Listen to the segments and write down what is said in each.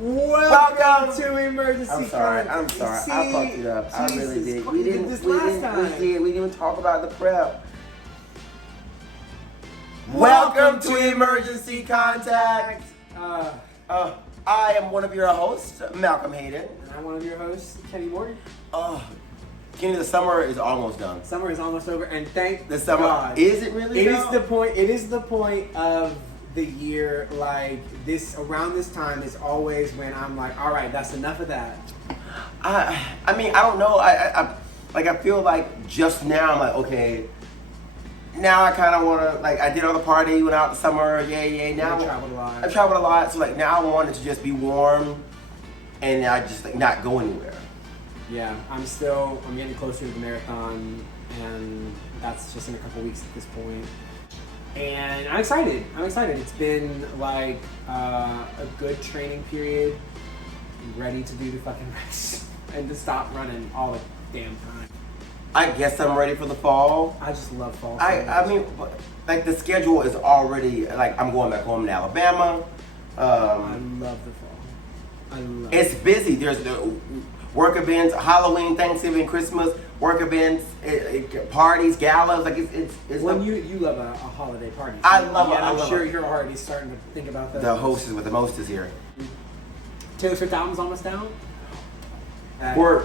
Welcome to Emergency I'm sorry. Contact. I fucked it up. I really did. We didn't even talk about the prep. Welcome to Emergency Contact. I am one of your hosts, Malcolm Hayden. And I'm one of your hosts, Kenny Morgan. Kenny, the summer is almost done. Summer is almost over, and thank the summer. God. Is it really? It is the point of the year, like this, around this time is always when I'm like, all right, that's enough of that. I mean, I don't know. I feel like just now I'm like, okay, now I kind of want to, like, I did all the party, went out the summer, yay. Now I traveled a lot. I traveled a lot, so like now I want it to just be warm, and I just like not go anywhere. Yeah, I'm getting closer to the marathon, and that's just in a couple weeks at this point. And I'm excited. It's been like a good training period. I'm ready to do the fucking race and to stop running all the damn time. I guess I'm ready for the fall. I just love fall. I mean, like the schedule is already, like I'm going back home to Alabama. I love the fall. It's busy. There's the work events, Halloween, Thanksgiving, Christmas, work events, parties, galas. Like it's. Well, you love a holiday party. I love it. I'm sure you're already starting to think about that. The hostess with the most is here. Taylor Swift album's almost out.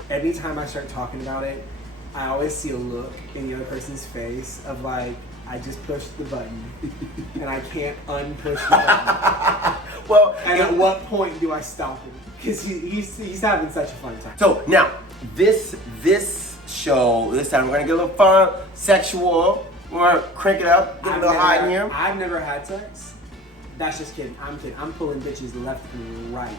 Anytime I start talking about it, I always see a look in the other person's face of like, I just pushed the button and I can't unpush the button. Well, and at what point do I stop him? Because he's having such a fun time. So now this show, this time we're gonna get a little fun, sexual. We're gonna crank it up, get a little hot in here. I've never had sex. That's just kidding. I'm kidding. I'm pulling bitches left and right.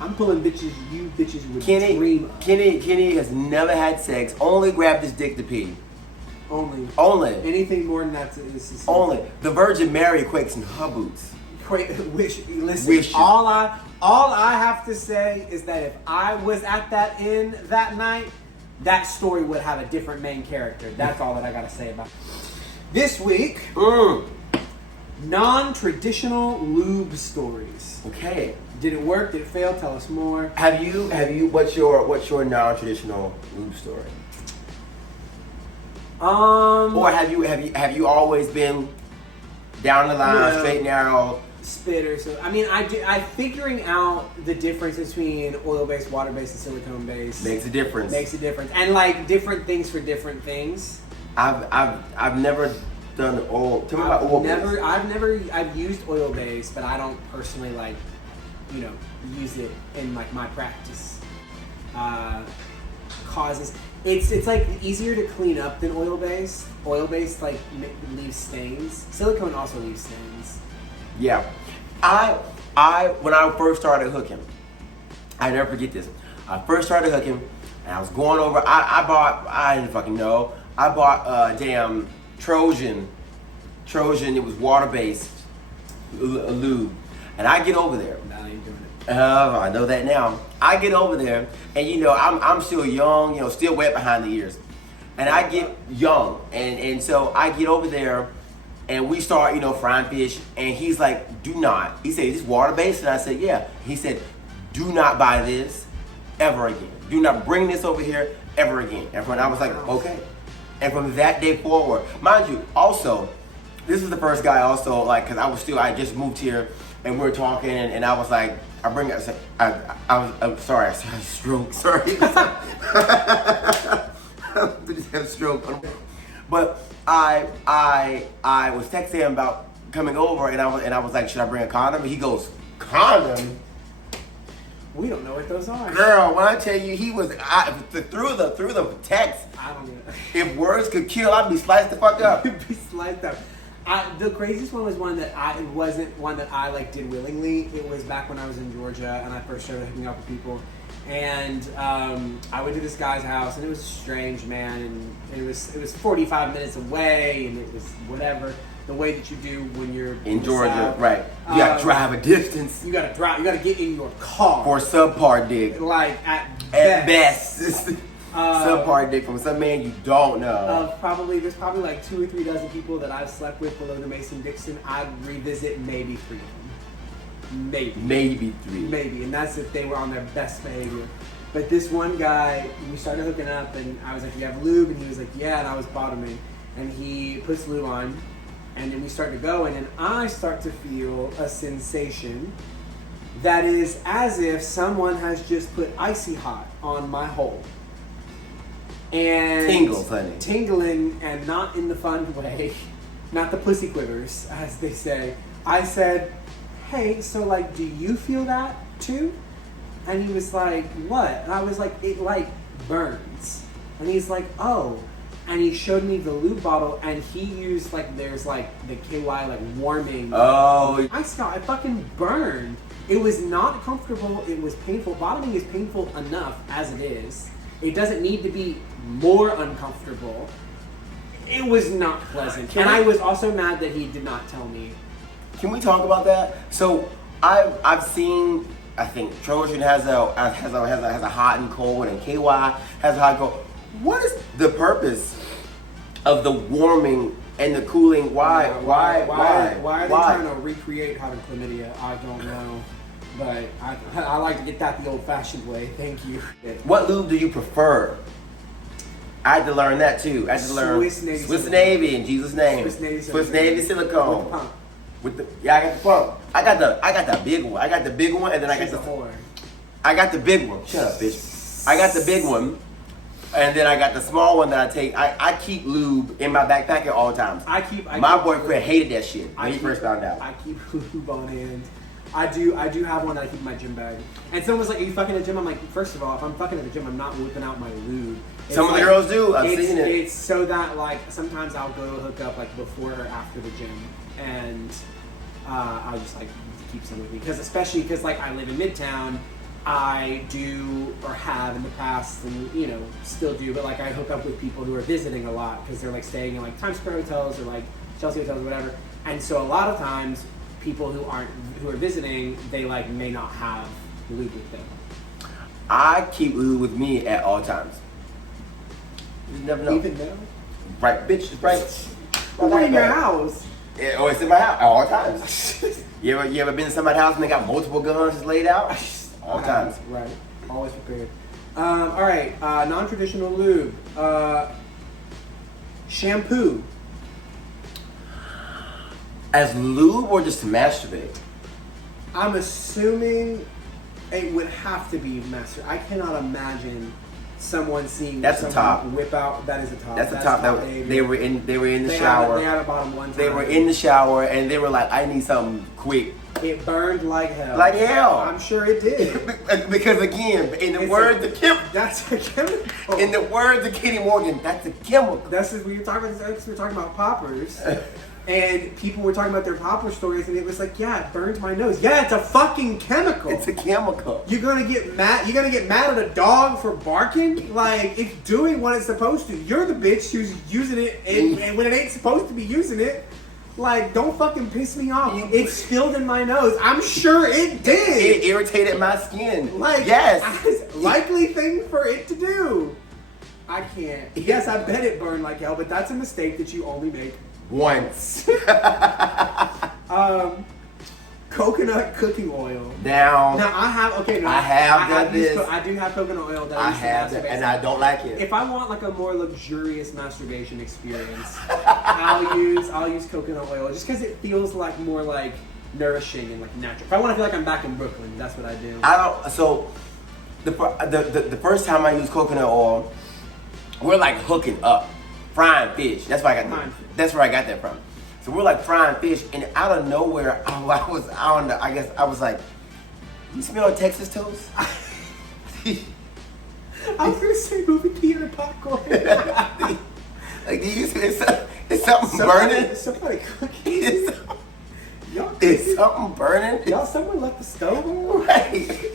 I'm pulling bitches you bitches would dream of. Kenny has never had sex. Only grabbed his dick to pee. Only. Anything more than that is only. The Virgin Mary quakes in her boots. Listen. All I have to say is that if I was at that inn that night, that story would have a different main character. That's all that I gotta say about it. This week, non-traditional lube stories. Okay. Did it work? Did it fail? Tell us more. Have you? What's your non-traditional lube story? Or have you always been down the line, straight and narrow? Spitter. So I mean, I figuring out the difference between oil-based, water-based, and silicone-based makes a difference. And like different things for different things. I've never done oil. Tell me about oil. I've used oil-based, but I don't personally like, use it in like my practice. Causes it's like easier to clean up than oil-based. Oil-based like leaves stains. Silicone also leaves stains. Yeah, I when I first started hooking, I never forget this. I first started hooking, and I was going over. I didn't fucking know. I bought a damn Trojan. It was water based lube, and I get over there. Now you're doing it. I know that now. I get over there, and I'm still young, still wet behind the ears, and I get young, and so I get over there. And we start, frying fish, and he's like, do not. He said, is this water-based? And I said, yeah. He said, do not buy this ever again. Do not bring this over here ever again. And I was like, okay. And from that day forward, mind you, also, this is the first guy also, like, because I just moved here, and we were talking, and I was like, I'm sorry, I had a stroke, sorry. I just had a stroke. But I was texting him about coming over, and I was like, should I bring a condom? And he goes, condom? We don't know what those are. Girl, when I tell you, he was through the text. I don't get it. If words could kill, I'd be sliced the fuck up. Be sliced up. The craziest one was one that wasn't one that I like did willingly. It was back when I was in Georgia and I first started hooking up with people. And I went to this guy's house, and it was strange, man. And it was 45 minutes away, and it was whatever. The way that you do when you're in Georgia, South. Right? You gotta drive a distance. You gotta drive. You gotta get in your car for subpar dick. Like at best. Subpar dick from some man you don't know. There's probably like 2 or 3 dozen people that I've slept with below the Mason-Dixon. I'd revisit maybe 3 of them. Maybe 3. Maybe, and that's if they were on their best behavior. But this one guy, we started hooking up, and I was like, "You have lube?" And he was like, "Yeah," and I was bottoming. And he puts lube on, and then we start to go, and then I start to feel a sensation that is as if someone has just put icy hot on my hole. And Tingles, honey. Tingling, and not in the fun way, not the pussy quivers, as they say. I said, "Hey, so like, do you feel that too?" And he was like, "What?" And I was like, "It like burns." And he's like, "Oh." And he showed me the lube bottle, and he used like, there's like the KY like warming. Oh. I fucking burned. It was not comfortable. It was painful. Bottoming is painful enough as it is. It doesn't need to be more uncomfortable. It was not pleasant. And I was also mad that he did not tell me. Can we talk about that? So I've seen, I think Trojan has a hot and cold, and KY has a hot and cold. What is the purpose of the warming and the cooling? Why are they trying to recreate having chlamydia? I don't know. But I like to get that the old-fashioned way. Thank you. What lube do you prefer? I had to learn that too. I had to learn Swiss Navy in Jesus' name. Swiss Navy silicone. With the pump. I got the pump. I got the big one. I got the big one, and then I got the big one. Shut up, bitch. I got the big one, and then I got the small one that I take. I keep lube in my backpack at all times. My boyfriend hated that shit when he first found out. I keep lube on hand. I do have one that I keep in my gym bag. And someone was like, "Are you fucking at the gym?" I'm like, first of all, if I'm fucking at the gym, I'm not whipping out my lube. Some of the girls do. I've seen it. It's so that like sometimes I'll go hook up like before or after the gym, and I'll just like keep some with me especially because like I live in Midtown. I do or have in the past, and still do, but like I hook up with people who are visiting a lot because they're like staying in like Times Square hotels or like Chelsea hotels or whatever. And so a lot of times people who are visiting, they like may not have lube with them. I keep lube with me at all times. You never know. Even though? Right, bitch, it's right. We're in your house. Yeah, or it's in my house at all times. You ever been to somebody's house and they got multiple guns just laid out? All times. Right. Always prepared. All right. Non-traditional lube. Shampoo. As lube or just to masturbate? I'm assuming it would have to be master. I cannot imagine someone seeing someone whip out. That is a top. That's the top. They were in the shower. They had a bottom one time. They were in the shower and they were like, "I need something quick." It burned like hell. Like hell. I'm sure it did. Because again, in the words of Kim, that's a chemical. In the words of Kenny Morgan, that's a chemical. That's we were talking about. We were talking about poppers. And people were talking about their popper stories, and it was like, "Yeah, it burns my nose." Yeah, it's a fucking chemical. It's a chemical. You're gonna get mad. You're gonna get mad at a dog for barking. Like, it's doing what it's supposed to. You're the bitch who's using it, and when it ain't supposed to be using it. Like, don't fucking piss me off. It spilled in my nose. I'm sure it did. It irritated my skin. Like, yes, likely thing for it to do. I can't. Yes, I bet it burned like hell, but that's a mistake that you only make once. Coconut cooking oil. Now I have done this. I do have coconut oil that I have that, and I don't like it. If I want like a more luxurious masturbation experience, I'll use coconut oil just because it feels like more like nourishing and like natural. If I want to feel like I'm back in Brooklyn, that's what I do. So the first time I used coconut oil, we're like hooking up, frying fish. That's where I got that from. So we're like frying fish, and out of nowhere, I was like, "You smell Texas toast?" I was gonna say movie theater popcorn. Like, do you is something burning? Somebody cooking. Is something burning? Y'all, someone left the stove on? Right.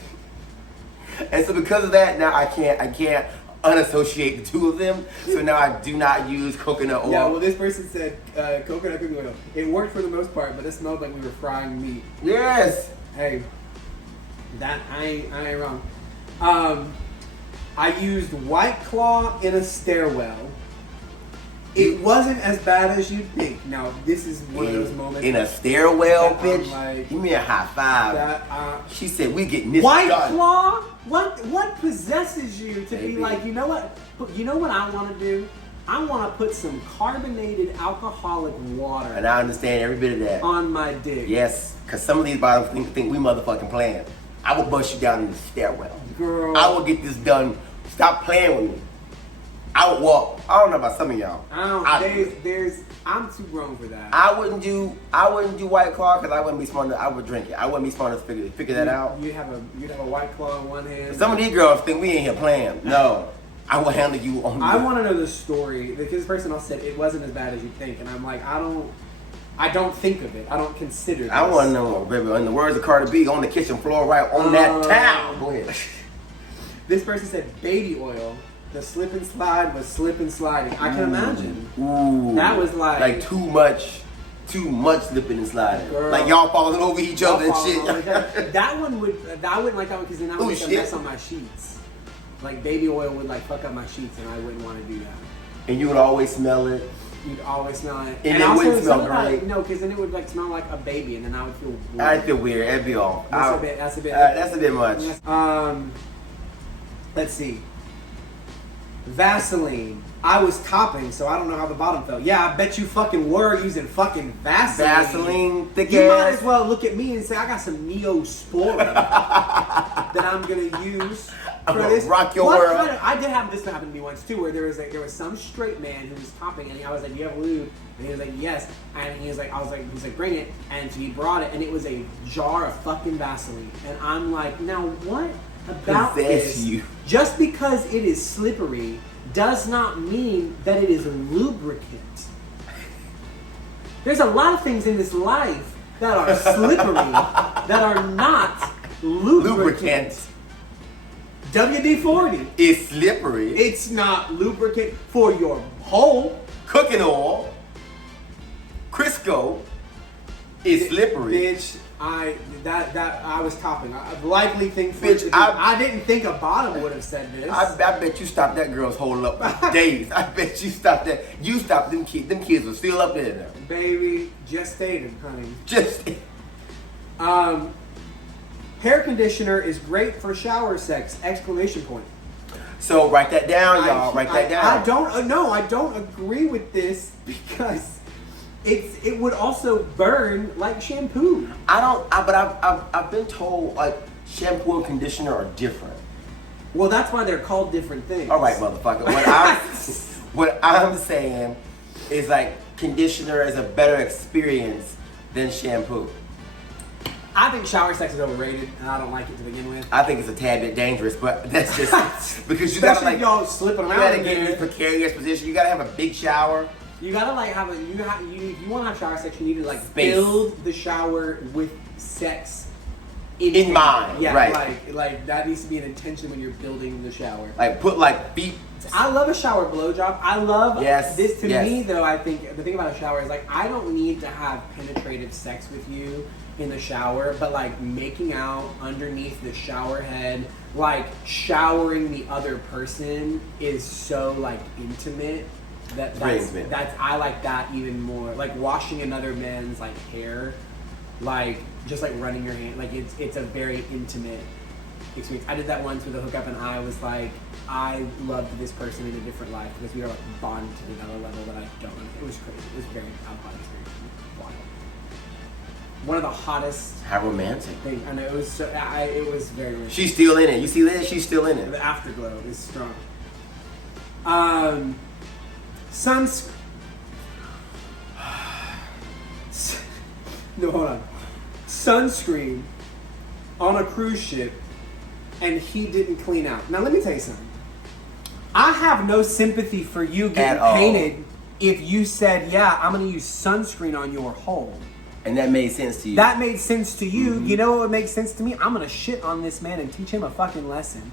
And so because of that, now I can't unassociate the two of them. So now I do not use coconut oil. Yeah, well, this person said coconut cooking oil. It worked for the most part, but it smelled like we were frying meat. Yes. Hey, that I ain't wrong. I used White Claw in a stairwell. It wasn't as bad as you'd think. Now, this is one of those moments. In a stairwell, bitch. Like, give me a high five. She said, we getting this White done. Claw? What possesses you to Baby. be like, you know what? You know what I want to do? I want to put some carbonated alcoholic water. And I understand every bit of that. On my dick. Yes, because some of these bottoms think we motherfucking playing. I will bust you down in the stairwell. Girl. I will get this done. Stop playing with me. I would walk. I don't know about some of y'all. I'm too grown for that. I wouldn't do White Claw because I wouldn't be smart enough. I would drink it. I wouldn't be smart enough to figure that out. You'd have a White Claw in one hand. Some of these girls think we ain't here playing. No. I will handle you on I want to know the story because this person all said it wasn't as bad as you think, and I'm like, I don't think of it. I don't consider this. I want to know, baby. In the words of Cardi B, on the kitchen floor, right on that towel. Go ahead. This person said baby oil. The slip and slide was slip and sliding. I can imagine. Ooh. That was like too much slipping and sliding. Girl. Like y'all falling over each other and shit. I wouldn't like that one because then I would make a mess on my sheets. Like baby oil would like fuck up my sheets, and I wouldn't want to do that. And you would always smell it. You'd always smell it. And it wouldn't smell great. No, because then it would like smell like a baby, and then I would feel weird. I'd feel weird. That'd be all. That's a bit much. Let's see. Vaseline. I was topping, so I don't know how the bottom felt. Yeah, I bet you fucking were using fucking Vaseline. Vaseline, thick You ass. might as well look at me and say, I got some Neosporin that I'm gonna use for this. Rock your world. I did have this happen to me once too, where there was some straight man who was topping, and I was like, "Do you have lube?" And he was like, "Yes." And he was like, "Bring it." And so he brought it, and it was a jar of fucking Vaseline. And I'm like, now what about this? Just because it is slippery does not mean that it is a lubricant. There's a lot of things in this life that are slippery that are not lubricant. WD-40 is slippery. It's not lubricant for your hole. Cooking oil, Crisco is slippery. Bitch, I was topping. I likely think. Bitch, I didn't think a bottom would have said this. I bet you stopped that girl's hole up for days. I bet you stopped that. You stopped them kids. Them kids were still up there now. Baby, gestated, honey. Hair conditioner is great for shower sex! ! So write that down, y'all. Write that down. I don't agree with this because it would also burn like shampoo. I've been told like shampoo and conditioner are different. Well, that's why they're called different things. All right, motherfucker. What I'm saying is like conditioner is a better experience than shampoo. I think shower sex is overrated, and I don't like it to begin with. I think it's a tad bit dangerous, but that's just because you gotta like y'all slipping around. You gotta get in this precarious position. You gotta have a big shower. You gotta like have if you want to have shower sex, you need to like build the shower with sex in mind. Yeah, right. Like that needs to be an intention when you're building the shower. Like put like feet. I love a shower blowjob. I love this. To me, though, I think the thing about a shower is like I don't need to have penetrative sex with you in the shower, but like making out underneath the shower head, like showering the other person is so like intimate that's I like that even more. Like washing another man's like hair, like just like running your hand, like it's a very intimate experience. I did that once with a hookup, and I was like, I loved this person in a different life because we were like bonded to another level that I don't know. It was crazy. It was very out-of-body experience. Wild. One of the hottest. How romantic. Thing. I know it was. So, it was very romantic. She's still in it. You see that? She's still in it. The afterglow is strong. No, hold on. Sunscreen on a cruise ship, and he didn't clean out. Now let me tell you something. I have no sympathy for you getting painted if you said, "Yeah, I'm going to use sunscreen on your hole." And that made sense to you. That made sense to you. Mm-hmm. You know what would make sense to me? I'm gonna shit on this man and teach him a fucking lesson.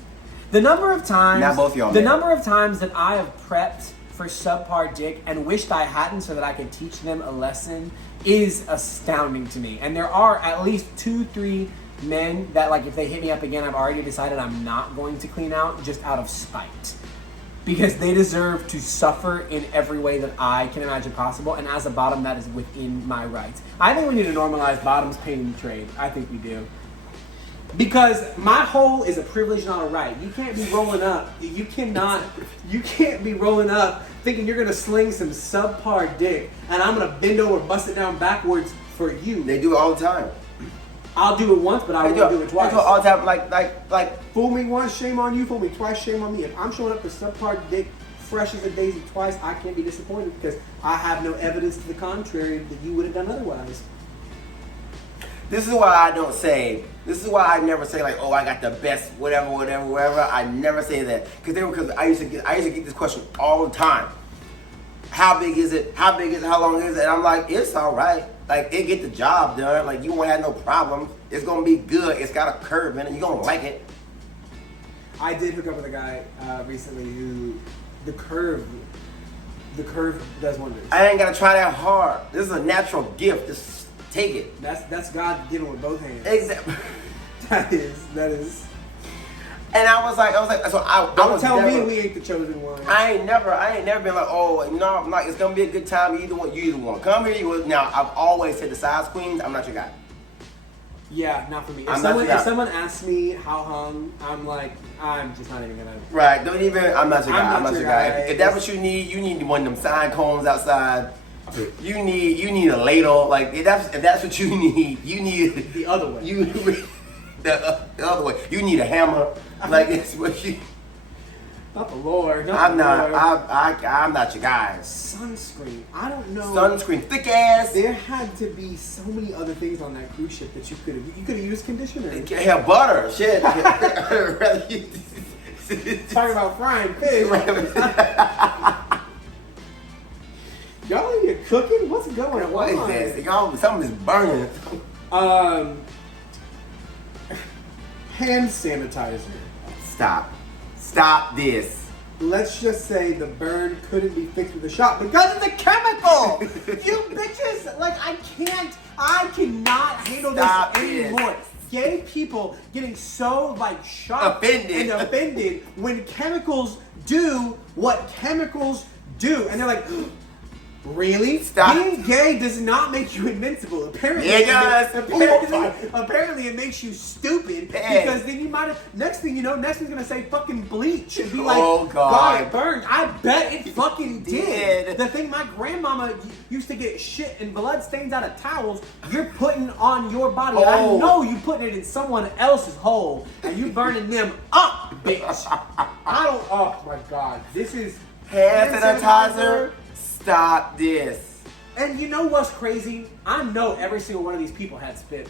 The number of times, not both y'all. Number of times that I have prepped for subpar dick and wished I hadn't so that I could teach them a lesson is astounding to me. And there are at least 2-3 men that like if they hit me up again, I've already decided I'm not going to clean out just out of spite. because they deserve to suffer in every way that I can imagine possible. And as a bottom, that is within my rights. I think we need to normalize bottoms paying in trade. I think we do. Because my hole is a privilege, not a right. You can't be rolling up. You can't be rolling up thinking you're going to sling some subpar dick and I'm going to bend over, bust it down backwards for you. They do it all the time. I'll do it once, but I won't do it twice. They do it all the time. Like. Fool me once, shame on you. Fool me twice, shame on me. If I'm showing up for subpar dick, fresh as a daisy twice, I can't be disappointed because I have no evidence to the contrary that you would have done otherwise. This is why I don't say. This is why I never say like, oh, I got the best, whatever. I never say that because I used to get this question all the time. How big is it? How big is it? How long is it? And I'm like, it's all right. Like it get the job done. Like you won't have no problems. It's gonna be good. It's got a curve in it. You gonna like it. I did hook up with a guy recently who the curve does wonders. I ain't gotta try that hard. This is a natural gift. Just take it. That's God giving with both hands. Exactly. That is. And I was like, so don't tell me we ain't the chosen one. I ain't never been like, oh no, I'm like, it's gonna be a good time. You either one. Come here, Now I've always said the size queens. I'm not your guy. Yeah, not for me. If someone asks me how hung, I'm like, I'm just not even gonna. Right? Don't even. I'm not your guy. I'm not your guy. If that's what you need one of them sign cones outside. You need a ladle. Like if that's what you need the other way. The other way. You need a hammer. Like it's what you. Not the Lord. I'm not your guy. Sunscreen. I don't know. Sunscreen, thick ass. There had to be so many other things on that cruise ship that you could have used conditioner. You can't have butter. Shit. Talking about frying fish. Y'all in here cooking? What's going on? What is this? Y'all, something is burning. Hand sanitizer. Stop this. Let's just say the burn couldn't be fixed with a shot because of the chemical. You bitches, like I cannot handle this anymore. Gay people getting so like shocked and offended when chemicals do what chemicals do, and they're like. Really? Stop. Being gay does not make you invincible. Apparently, apparently it makes you stupid because then you might have. Next thing you know, next thing's gonna say fucking bleach and be like, "Oh God, it burned." I bet it fucking did. The thing my grandmama used to get shit and blood stains out of towels. You're putting on your body. Oh. I know you putting it in someone else's hole and you burning them up, bitch. I don't. Oh my God, this is hand sanitizer. Stop this. And you know what's crazy? I know every single one of these people had spit.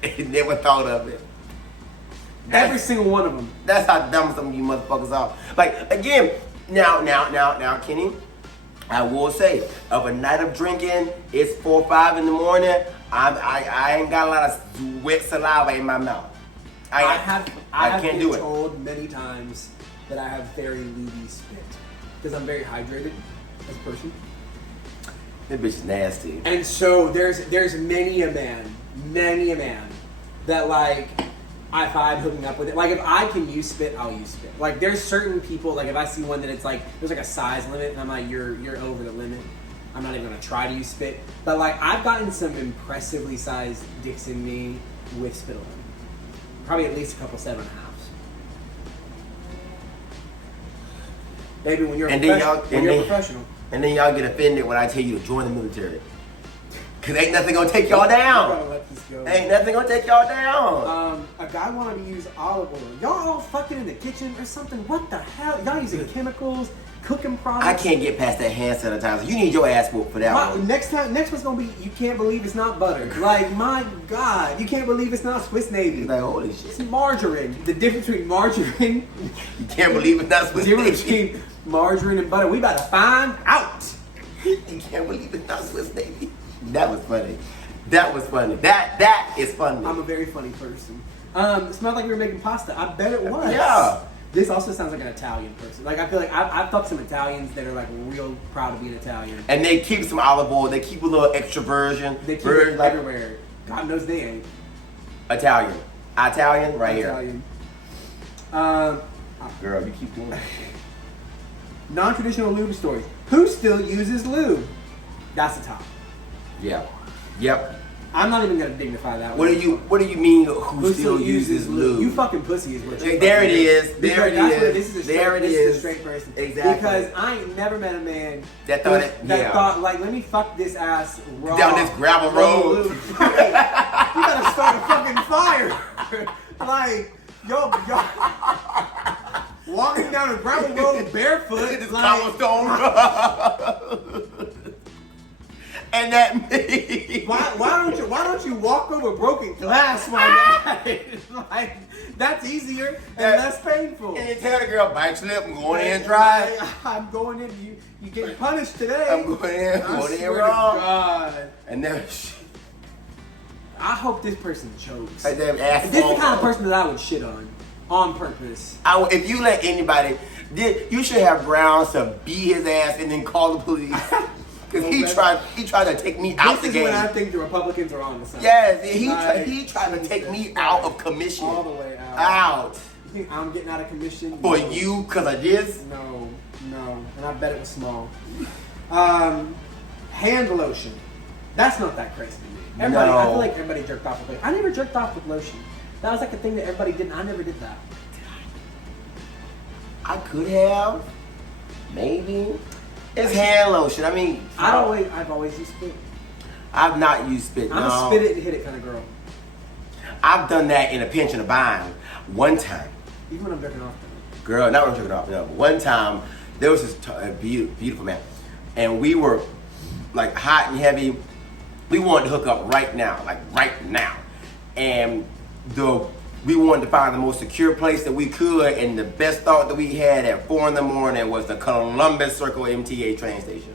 They never thought of it. Every single one of them. That's how dumb some of you motherfuckers are. Like, again, now, Kenny, I will say, of a night of drinking, it's 4 or 5 in the morning, I ain't got a lot of wet saliva in my mouth. I have been told many times that I have very lubey spit. Because I'm very hydrated as a person. That bitch is nasty. And so there's many a man that like if I'm hooking up with it, like if I can use spit, I'll use spit. Like there's certain people, like if I see one that it's like there's like a size limit and I'm like you're over the limit, I'm not even gonna try to use spit. But like I've gotten some impressively sized dicks in me with spit alone. Probably at least a couple 7.5s. Maybe when you're professional. And then y'all get offended when I tell you to join the military. Cause ain't nothing gonna take y'all down. Let this go. Ain't nothing gonna take y'all down. A guy wanted to use olive oil. Y'all all fucking in the kitchen or something? What the hell? Y'all using chemicals, cooking products? I can't get past that hand sanitizer. You need your ass whooped for that one. Next one's gonna be you can't believe it's not butter. Like my God, you can't believe it's not Swiss Navy. Like holy shit. It's margarine. The difference between margarine. You can't believe it's not Swiss Navy. Margarine and butter. We about to find out. You can't believe it's not Swiss Navy. That was funny. That is funny. I'm a very funny person. It smelled like we were making pasta. I bet it was. Yeah. This also sounds like an Italian person. Like I feel like I've fucked some Italians that are like real proud to be an Italian. And they keep some olive oil. They keep a little extra virgin. They keep it everywhere. God knows they ain't. Italian right Italian. here. Girl, you keep doing it. Non-traditional lube stories. Who still uses lube? That's the top. Yeah. Yep. I'm not even gonna dignify that. What do you mean? Who still uses lube? You fucking pussy is what you. There it is. There it is. This is a there it this is. is a straight person. Exactly. Because I ain't never met a man that thought like, let me fuck this ass raw down this gravel road. You gotta start a fucking fire. Like, yo, walking down a gravel road barefoot. This like, cobblestone. And that me. Why don't you walk over broken glass, my guy? Like, that's easier and less painful. And you tell the girl, bite slip, I'm going in dry. I'm going in. You getting punished today. I'm going in. Going in wrong. God. And then I hope this person chokes. Like them this is the kind of person that I would shit on purpose. If you let anybody, you should have grounds to beat his ass and then call the police. Because he tried to take me out the game. This is when I think the Republicans are on the side. Yes, he tried to take me out of commission. All the way out. You think I'm getting out of commission? For you, because of this? No. And I bet it was small. Hand lotion. That's not that crazy to me. Everybody, I feel like everybody jerked off with lotion. I never jerked off with lotion. That was like the thing that everybody did, and I never did that. I could have. Maybe. It's hand lotion. I mean, I've always used spit. I've not used spit. I'm a spit it and hit it kind of girl. I've done that in a pinch and a bind one time. Even when I'm jerking off. Girl, not when I'm jerking off. No, one time there was this beautiful man, and we were like hot and heavy. We wanted to hook up right now, and we wanted to find the most secure place that we could, and the best thought that we had at 4 a.m. was the Columbus Circle MTA train station.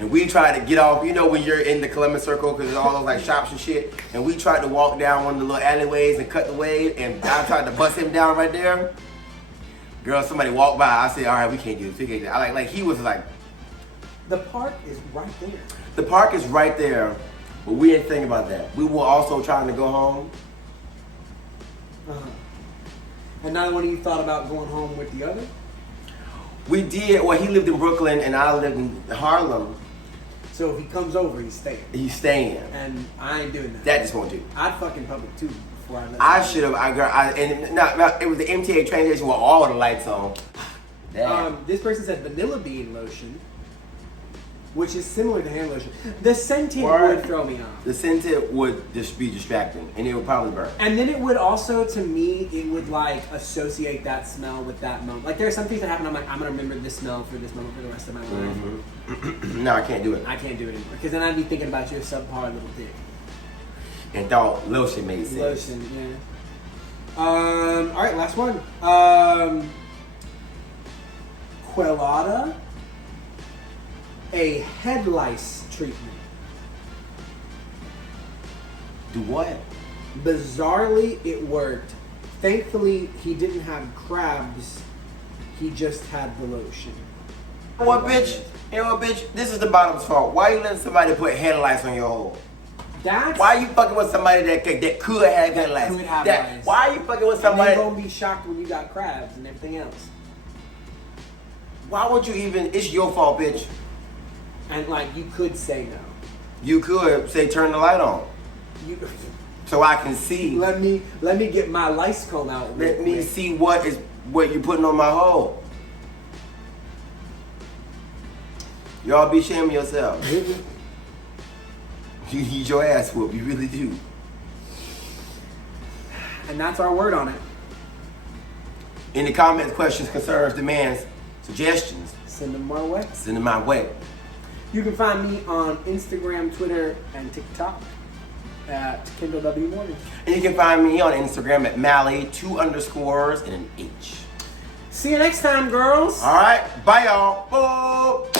And we tried to get off, you know when you're in the Columbus Circle, because there's all those like shops and shit, and we tried to walk down one of the little alleyways and cut the wave, and I tried to bust him down right there. Girl, somebody walked by, I said, all right, we can't do this, we can't do this. Like he was like... The park is right there. The park is right there. But we didn't think about that. We were also trying to go home. And neither one of you thought about going home with the other? We did. Well, he lived in Brooklyn and I lived in Harlem. So if he comes over, he's staying. He's staying. And I ain't doing that. That just won't do. I'd fuck in public too before I let I should have. It was the MTA train station with all the lights on. This person said vanilla bean lotion, which is similar to hand lotion. The scented would throw me off. The scented would just be distracting, and it would probably burn. And then it would also, to me, it would like associate that smell with that moment. Like there are some things that happen. I'm like, I'm gonna remember this smell for this moment for the rest of my life. Mm-hmm. No, I can't do it. I can't do it anymore because then I'd be thinking about your subpar little dick. And thought lotion made sense. Lotion, yeah. All right, last one. Quelada. A head lice treatment. Do what? Bizarrely, it worked. Thankfully, he didn't have crabs. He just had the lotion. You know what, bitch? This is the bottom's fault. Why you letting somebody put head lice on your hole? Why are you fucking with somebody that could have head lice? Why are you fucking with somebody? And they're gonna be shocked when you got crabs and everything else. Why would you even? It's your fault, bitch. And like you could say no. You could say turn the light on. So I can see. Let me get my lice comb out. Let me see what you're putting on my hole. Y'all be shaming yourself. You need your ass whooped. You really do. And that's our word on it. Any comments, questions, concerns, demands, suggestions? Send them my way. Send them my way. You can find me on Instagram, Twitter, and TikTok at Kendall W. Morgan. And you can find me on Instagram at Mally, 2 underscores and an H. See you next time, girls. All right. Bye, y'all. Boop.